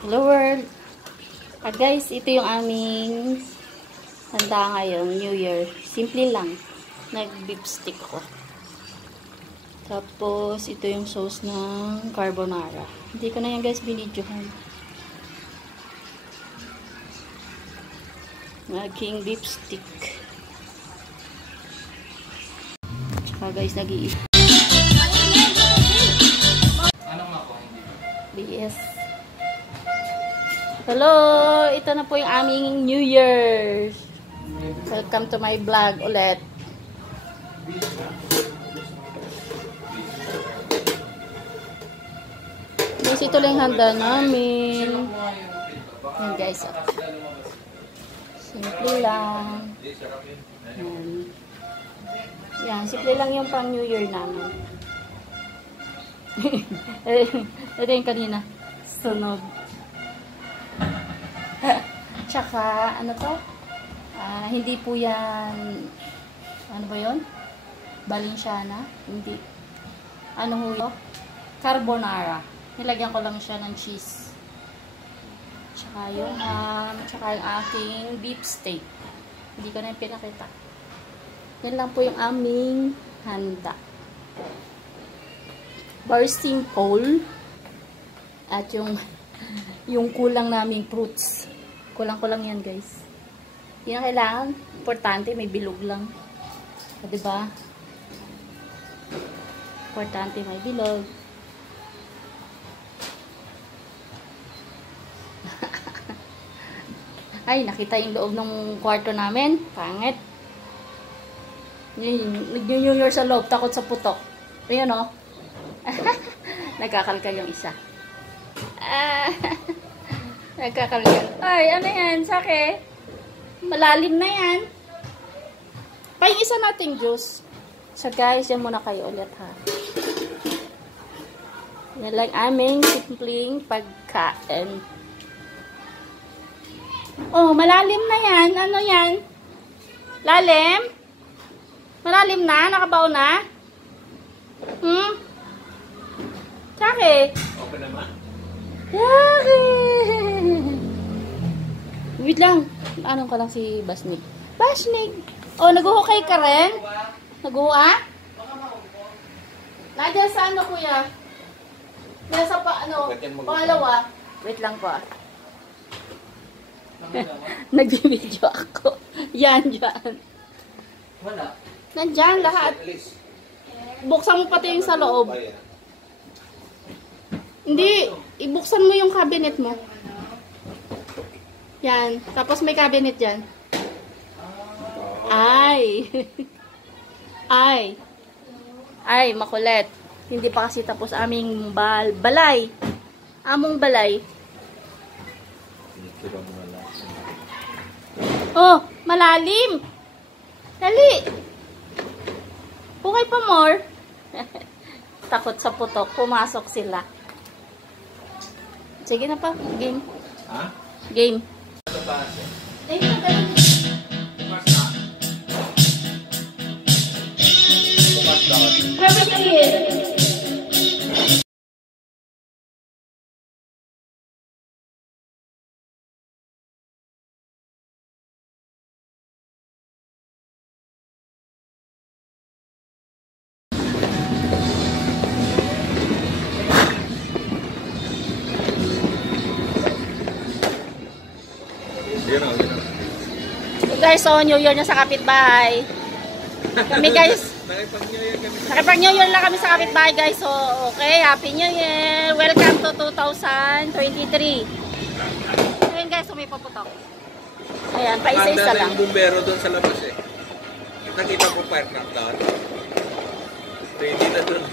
Hello world! Guys, ito yung aming handa ngayon, New Year. Simple lang. Nag-beef stick ko. Tapos, ito yung sauce ng carbonara. Hindi ko na yan guys binidyohan. Naging beef stick. Tsaka guys, nag-iit. BS. Hello! Ito na po yung aming New Year. Welcome to my vlog ulit. Guys, ito lang yung handa namin. Yan guys. Simple lang. Yan, simple lang yung pang New Year namin. Ito yung kanina. Sunog. Tsaka, ano to? Hindi po yan, ano ba yun? Balenciana? Hindi. Ano ho yun? Carbonara. Nilagyan ko lang siya ng cheese. Tsaka yung tsaka yung aking beef steak. Hindi ko na yung pinakita. Yan lang po yung aming handa. Bursting pole. At yung kulang naming fruits. Kulang-kulang yan guys. Hindi na kailangan. Importante, may bilog lang. O, diba? Importante, may bilog. Ay, nakita yung loob ng kwarto namin. Pangit. Nag-New Year sa loob. Takot sa putok. Ayan o. Nagkakalkal yung isa. Nagkakalkal. Ay, ano yan? Sake? Malalim na yan. Pa yung isa nating juice. So guys, yan muna kayo ulit ha. Yan lang aming simpleng pagkain. Oh, malalim na yan. Ano yan? Lalim? Malalim na? Nakabaw na? Sake? Open naman. Sake! Wait lang. Anong ka lang si Basnig? Basnig! Oh, nag-uhukay ka rin? Nag-uha? Nandiyan sa ano, kuya? Nasa pa, ano, pangalawa. Wait lang po. Nag-video ako. Yan, dyan. Wala. Nandyan lahat. Buksan mo pati yung sa loob. Hindi, ibuksan mo yung cabinet mo. Yan. Tapos may cabinet dyan. Ay. Ay. Ay, makulit. Hindi pa kasi tapos aming balay. Among balay. Oh, malalim. Dali. Hukay pa more. Takot sa putok. Pumasok sila. Sige na pa. Game. Ha? Game. Ay, guys, so New Year na sa kapitbahay. Kami guys, nakipag-New Year lang kami sa kapitbahay guys. So, okay, Happy New Year. Welcome to 2023. Ayun guys, so may paputok. Ayan, paisa-isa lang. Yung bumbero doon sa labas eh. Nakita ko firecrack doon. Ready na doon.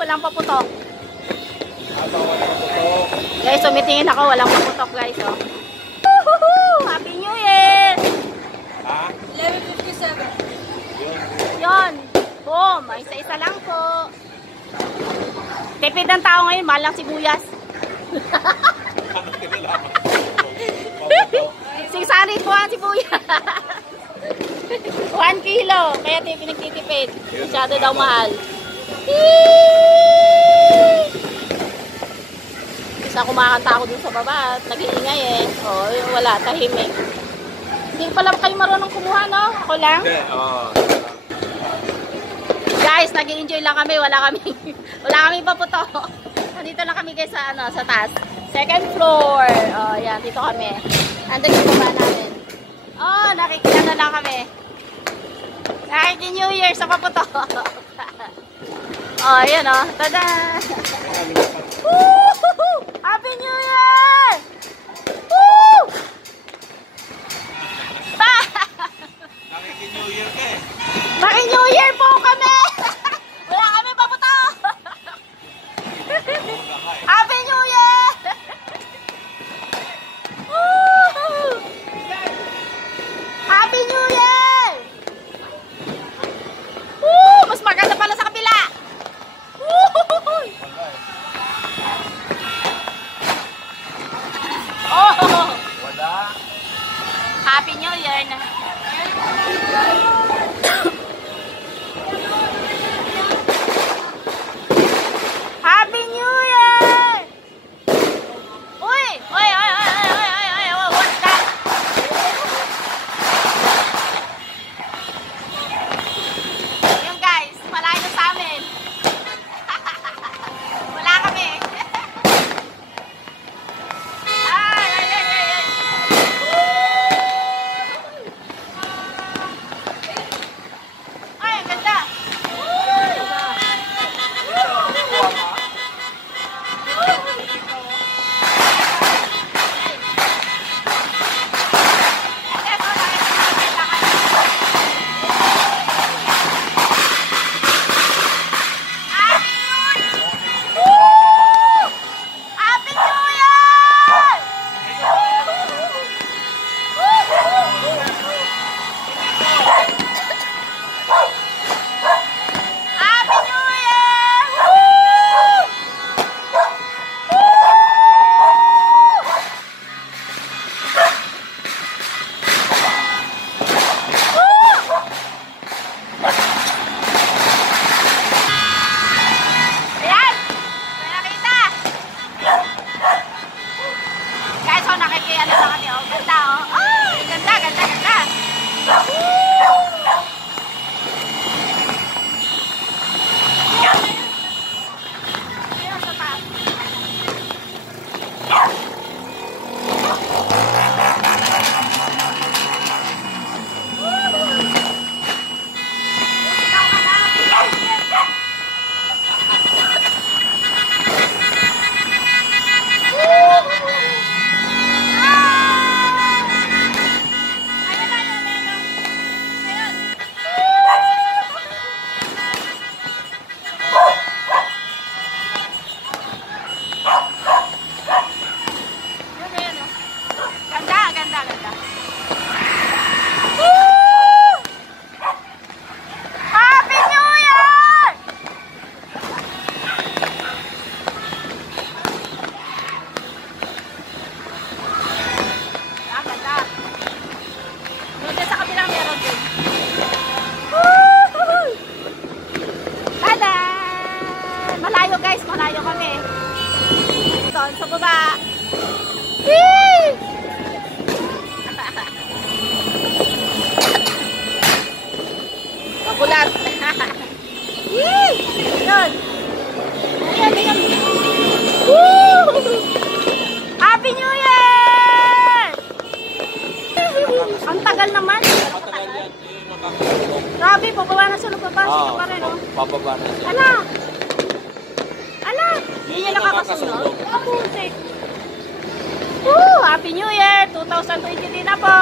Walang paputok. Guys, sumitingin ako, walang paputok guys, oh. Happy New Year! Ha? 11:57. Yon. Boom! Isa-isa lang po. Tipid ng tao ngayon, mahal lang sibuyas. Ano kinalaman? 600 po ang sibuyas. 1 kilo. Kaya pinagtitipid. Masyado daw mahal. Isa kumakanta ako dun sa baba at nag-iingay eh. Oh, wala, tahimik. Hindi pala kayo marunong kumuha, no? Ako lang? Hindi, oo. Guys, nag-i-enjoy lang kami. Wala kami paputo. Nandito lang kami guys sa, sa taas. Second floor. Oh, yan. Dito kami. Andun yung baba namin. Oh, nakikilala lang kami. Nakiki-New Year sa paputo. Oh, yan oh. Tada! Woo! Happy New Year! Woo! Nakiki-New Year ka eh. Happy New Year po kami! Wala kami paputo! Happy New Year! Woo! Happy New Year! Woo! Mas maganda pala sa kabila! Woo! Oh! Wala. Happy New Year na. Happy New Year! Uy! Uy! Uy! Uy! Uy! Uy! Uy! Uy! Uy! What's that? Yung guys, malayo sa amin. Wala kami. Ay! Ay! Ay! Ay! Ay! Ay! Ang ganda! Happy New Year! Happy New Year! Ayan! May nakita! Guys, oh, nakikiano na kami, oh. Ganda, oh. Ay, ganda, ganda, ganda. Ayan, sa taas. Ganda, ganda, ganda. Happy New Year! Ah, ganda. Doon sa kabilang meron din. Tada! Malayo guys, malayo kami. Doon sa baba. Whee! Magulat. Yee! Yun. Ayan, ayan. Woo! Happy New Year! Ang tagal naman. Matagal yan. Nakakatulog. Grabe, pababa na sulog pa. Sino pa rin, oh. Pababa na siya. Ala! Ala! Hindi niya Hindi nakakasunod. nakakasunod. Kaputik. Woo! Happy New Year! 2023 na po!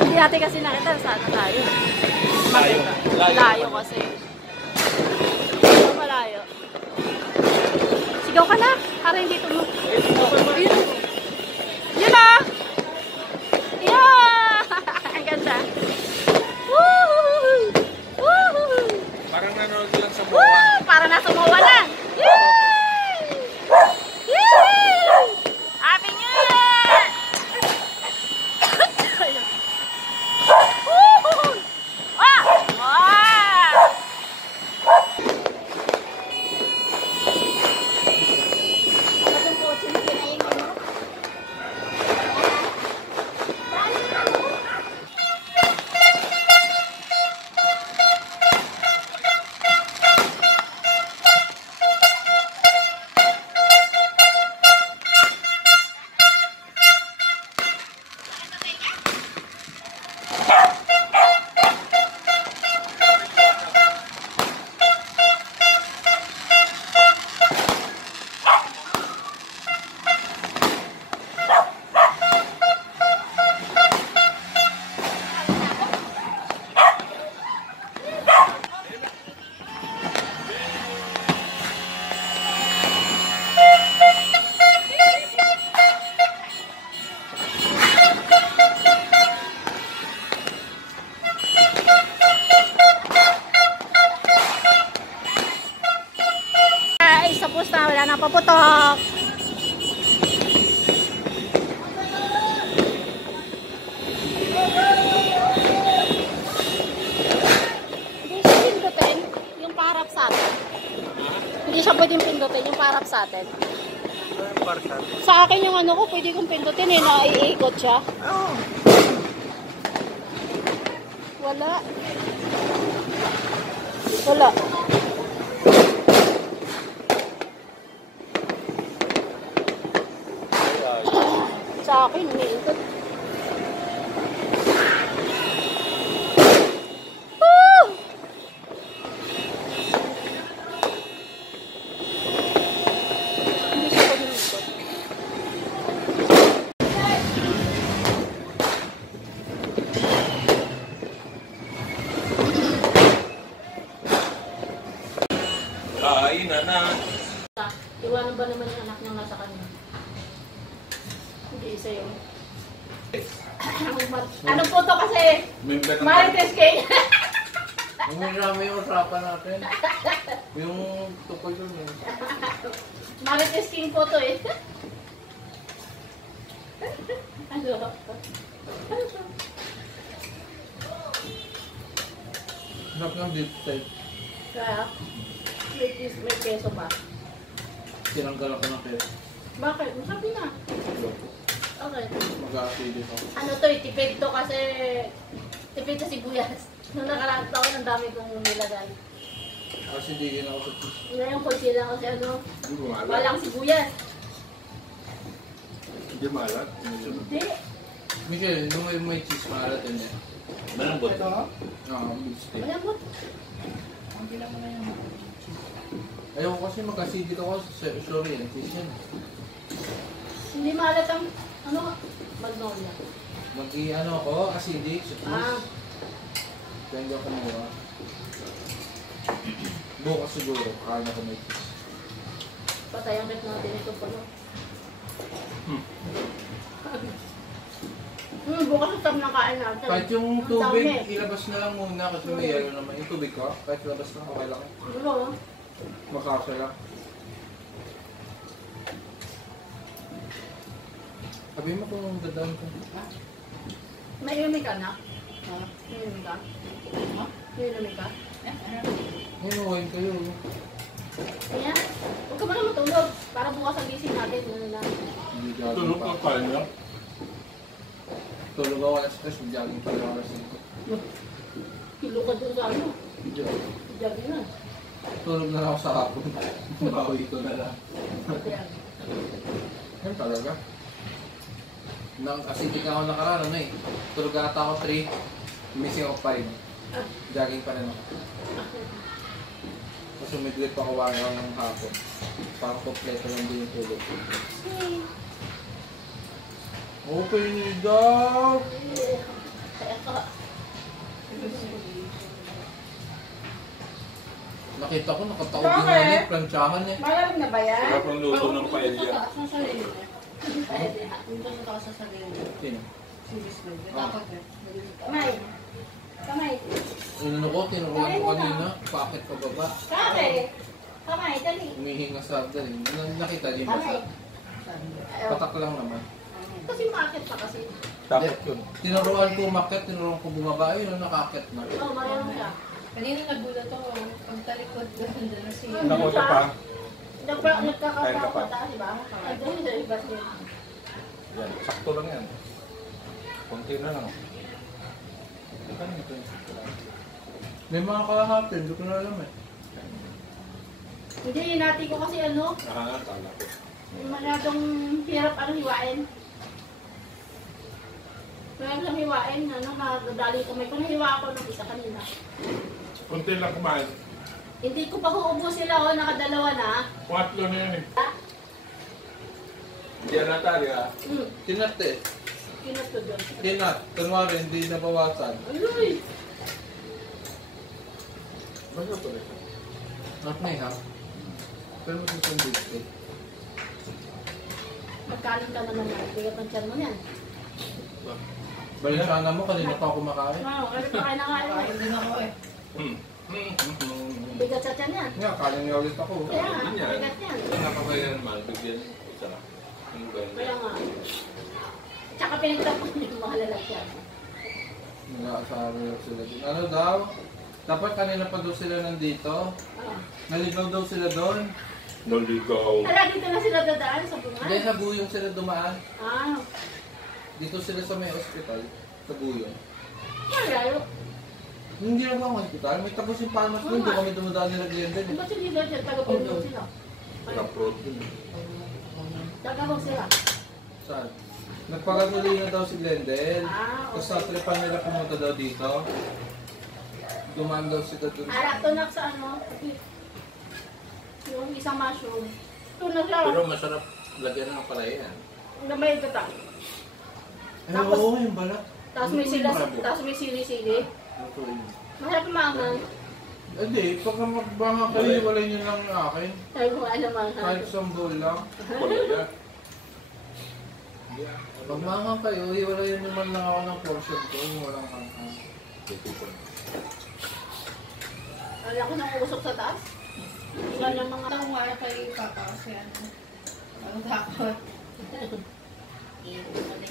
Hindi natin kasi nakita saan na tayo. Layo. Malayo kasi. So, malayo. Sigaw ka na. Para hindi tumo. Yun. Yun na! Yeah! Ang ganda. Woo! Woo! Parang nanonood lang sa Woo! Para nasa na paputok. Hindi siya pindutin yung parap sa atin. Hindi siya pwedeng pindutin yung parap sa atin. Sa akin yung ano ko, pwede kong pindutin eh, naiikot siya. Oh. Wala. Wala. Sa akin, umiikot. Woo! Hindi siya pwede umiikot. Kain na. Iwanan ba naman yung anak niyang nasa kanya? Hindi isa yun. Ano po to kasi? Marites King. Ang marami yung usapan natin. Yung tukol yun eh. Marites King po to eh. Ano? Sarap ng deep side. Kaya, may keso ba? Tinanggal ako ng keso. Bakit? Masabi na. Okay. Mag-aasilis ako. Ano to eh, tipid to kasi tipid sa sibuyas. Nung nakaraan taon, ang dami kong nilagay. Kasi hindi ako sa cheese. Ngayon, konti lang kasi ano, Hindi maalat. walang sibuyas. Hindi maalat. Hindi. Michelle, nung may cheese, maalat yun eh. Malambot. Oo, beef steak. Malambot. Ayaw ko kasi mag-acidic ako sa sorry, yan. Cheese yan. Hindi maalat ang, ano, magnolia. Mag-i-ano ako, acidic sa cheese. Ah, Kaya hindi ako kumuha. Bukas siguro, kaya na ko may cheese. patay ang bet natin ito pa, no? Bukas ang tam ng kain natin. Kahit yung Ang tubig, dami. ilabas na lang muna kasi may yelo naman. Yung tubig ko, kahit ilabas na, okay lang. Ano? Makasya lang. Sabi mo kung dadaan ko. May inumin ka na? May inumin ka? May inumin ka? Hinuwain kayo. Kaya, huwag ka muna matulog. Para bukas ang gising natin. Ano na? Hindi jogging Tulog pa. ka kain na. Tulog ako alas 3, jogging pa lang alas 5. Kilo ka dun sa ano? Jogging. Jogging na. Tulog na lang ako sa hapon. Bawi ko na lang. Kaya, Yan talaga. Nang acidic ako nakaraan, ano eh. Tulog ata ako 3. Missing ako 5. Jogging pa rin ako. Kasi may grip ako wala ng hapon. Parang kompleto lang din yung tulog. Open it up! kaya ka. Nakita ko nakataob din yan eh, plantsahan eh. Malamig na ba yan? Sarap ang luto ng paella. Sa sarili niya. Punta sa taas sa sarili niya. Sino? Si Bisbay. Dapat eh. Kamay. Kamay. Inano ko, tinuruan ko kanina, packet pa baba. Kamay. Kamay, dali. Umihinga sa hagdan eh. Nakita din ba Kamay. sa patak lang naman. Kasi market pa kasi. Dapat yun. Tinuruan ko umakyat, tinuruan ko bumaba, ayun nakakit na. Oo, marunong siya. Kanina nagulat ako. Pagtalikod ko, nandun na siya. Naku, ito pa. Nagkakapa Kain ka pa. pa tayo, diba? Ay, dali sa iba siya. Yan, sakto lang yan. Kunti na lang. May mga kalahati, hindi ko na alam eh. Hindi, hinati ko kasi ano, Nakakala ko. masyadong hirap ano hiwain. Kaya lang hiwain, ano, madali ko. May panahiwa ako ng isa kanina. Kunti lang kumain. Hindi ko pa huubos sila, oh, nakadalawa na. 4 na yan eh. Hindi yan Natalia. Tinat eh. Kinat ko doon. Tinat. Kunwari, hindi nabawasan. Ay! Basta ito rin. Not na ha? Pero mas isang big steak. Magkaling ka naman yan. Bigat ng tiyan mo yan. Balinsana mo, kanina pa ako kumakain. Oo, kasi pa kayo nakain mo eh. Hindi na ako eh. Hmm. Bigat sa sa tiyan yan. Nga, kaya niya ulit ako. Kaya nga, Yun yan. bigat yan. Napakaya naman, bigyan isa. Ano ba yun? Kaya nga. Tsaka pinagtapon yung mga lalakyan. Nag-aasawa sila dun. Ano daw? Dapat kanina pa daw sila nandito. Ah. Naligaw daw sila doon. Naligaw. Hala, dito na sila dadaan sa bunga. Hindi, sa Buyong sila dumaan. Ah, Dito sila sa may ospital. Sa Buyong. malayo. Hindi na ba ang hospital? May tapos yung Palmas doon. Doon kami dumadaan nila Glendon. Ba't sila dito dyan? Taga-pindong sila. Naka-prod din. Taga-pindong sila. Saan? Nagpagasolina daw si Glendon. Ah, Tapos okay. natripan nila pumunta daw dito. Dumaan daw sila doon. Harap to na sa ano, yung isang mushroom. Tunog lang. Pero masarap lagyan ng palayan. Gamay ka ta. Ay, Tapos- oo, yung balat. Tapos may sila, tapos may sili-sili. Luto yun. Masarap mangan. Hindi, pag magbanga kayo, wala nyo lang yung akin. Sabi ko ano mangan. Kahit isang bowl lang. Palayan. Pag mangang kayo, hiwalayan naman lang ako ng portion ko, yung walang hanghang. Ang laki ng usok sa taas. Ilan yung mga... Ang wala kay Papa kasi ano dapat.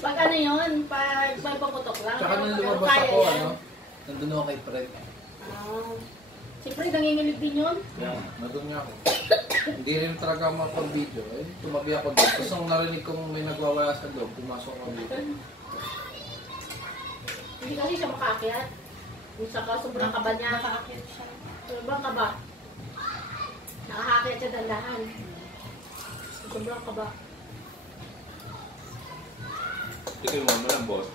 Pag ano yun, pag paputok lang. Tsaka nung Pero lumabas kaya ako, yan. ano, nandun ako kay Fred. Ah. Siyempre, nanginginig din yun. Yeah, nandun niya ako. Hindi rin talaga makapag-video. Eh, tumabi ako doon. Tapos nung narinig kong may nagwawala sa loob, pumasok ako dito. Hindi kasi siya makaakyat. Kung saka sobrang kaba niya. Nakaakyat siya. Sobrang kaba. Nakakakyat siya dandahan. Sobrang kaba. Tingin mo malambot.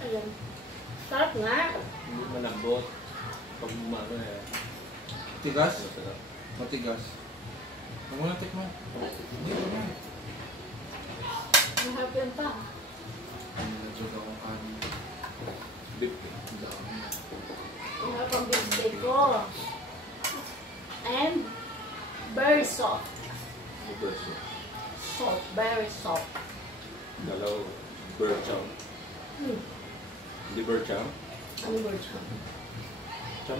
Ayun. Sarap nga. Hindi malambot. Pag umano eh. Tigas? Masarap. Matigas. Huwag mo na tikman. Hindi ko na. Ang harap yan pa. Nilagyan akong kanin. Beef. Ang dami. Ang harap ang beef steak ko. And very soft. Verso. Soft. Very soft. Dalaw. Bird chow. Hmm. Hindi bird chow? Ano bird siya? Chow.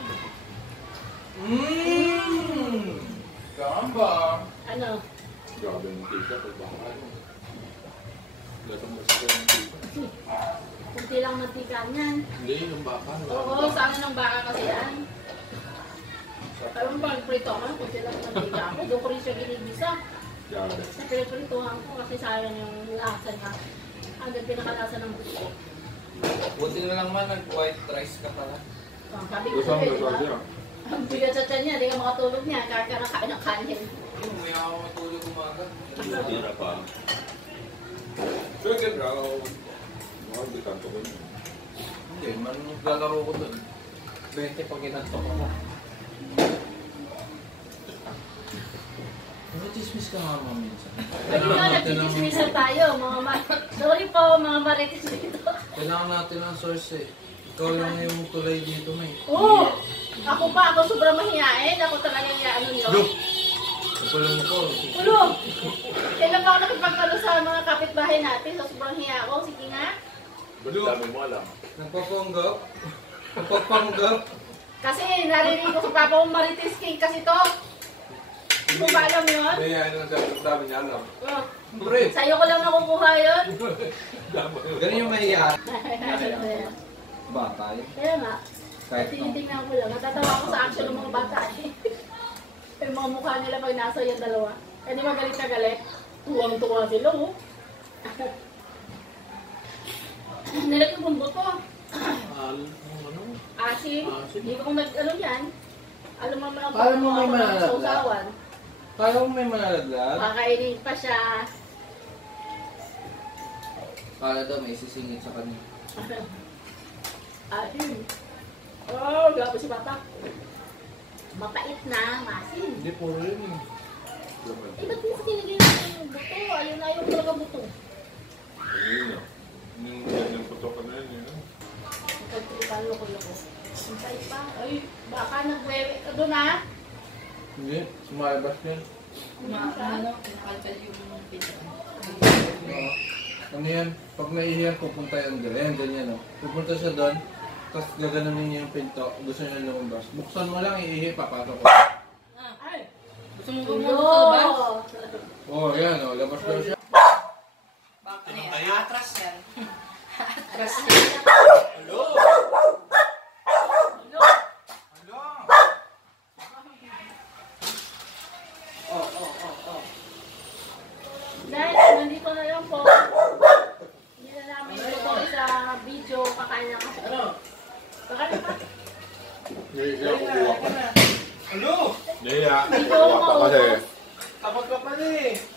Mmm! Gamba! Ano? Grabe yung tita. Pag baka ano. Lasang masarap yung tita. Kunti lang mantika niyan. Hindi, yung baka. Oo, sa akin ng baka kasi yan. Pero pag prito ako, kunti lang mantika ako. Doon ko rin siya ginigisa. Grabe. Sa pinaprituhan ko kasi sayang yung lasa niya. Hanggang pinakalasa ng buto. Buti na lang man, nag-white rice ka pala. Sabi ko Lasang sa'yo, di masarap ba? niya. Ang bigat sa tiyan niya, di ka makatulog niya. Kain ng kanin. May ako matulog umaga. Tira pa. Second round. Mga bitanto ko yun. Hindi, man naglalaro ko doon. 20 pag inantok ako. Nag-chismis ka nga mga minsan. Pwede nga, nagchichismisan tayo. Sorry po, mga marites dito. Kailangan natin ng source eh. Ikaw lang yung tulay dito, may. Oo! Ako pa, ako sobrang mahihain. Ako talaga yung ano yun. Kapulong ko. Ulo! Kailan pa ako nakipagkalo sa mga kapitbahay natin. So, sobrang hiya ako. Sige nga. Ba't dami mo alam? Nagpapanggap. Nagpapanggap. Kasi narinig ko sa papa kong marites king kasi to. Hindi mo ba alam yun? May ano lang sabi, dami niya alam. Oh, Pre, sa'yo ko lang nakukuha yun. ganun yung mahiya. Bata yun. Kaya nga, Kahit tinitingnan ko lang. Natatawa ako sa action ng mga bata eh. Yung mga mukha nila pag nasa yung dalawa. Eh di ba galit na galit? Tuwang-tuwa sila oh. Nilagyan kong buto. Ano? Asin. Asin. Hindi ko ano yan. Alam mo naman Alam mo may mga malalaglag. sausawan. Kala mo may malalaglag? Kakainin pa siya. Kala daw may sisingit sa kanya. Asin. Oh, grabe si Papa. Mapait na, masin. Hindi, puro yun eh. Eh, ba't mo tinigyan yung buto? Ayaw na ayaw talaga buto. Ayun na. Yung putok na yun. Pagtripan loko-loko. Hintay pa. Ay, baka nagwewe ka doon ha? Hindi, sumalabas yun. Nakalkal yung pinto. Oo. Ano yan? Pag naihiyan, pupunta yan doon. Ayan, ganyan o. Pupunta siya doon. Tapos gaganunin niya yung pinto. Gusto niya lumabas. Buksan mo lang, iihi, papasok ko. Ay! Gusto mo pumunta sa labas? Oh, yan, oh, labas daw siya. Bakit na yan? Atras yan. Atras yan. Hello? Guys, nandito na lang po. Hindi na namin ito sa video. Kakain na kasi. Kakain pa. Hello? Hindi na. Video mo. Kasi Kapag ka pa na eh.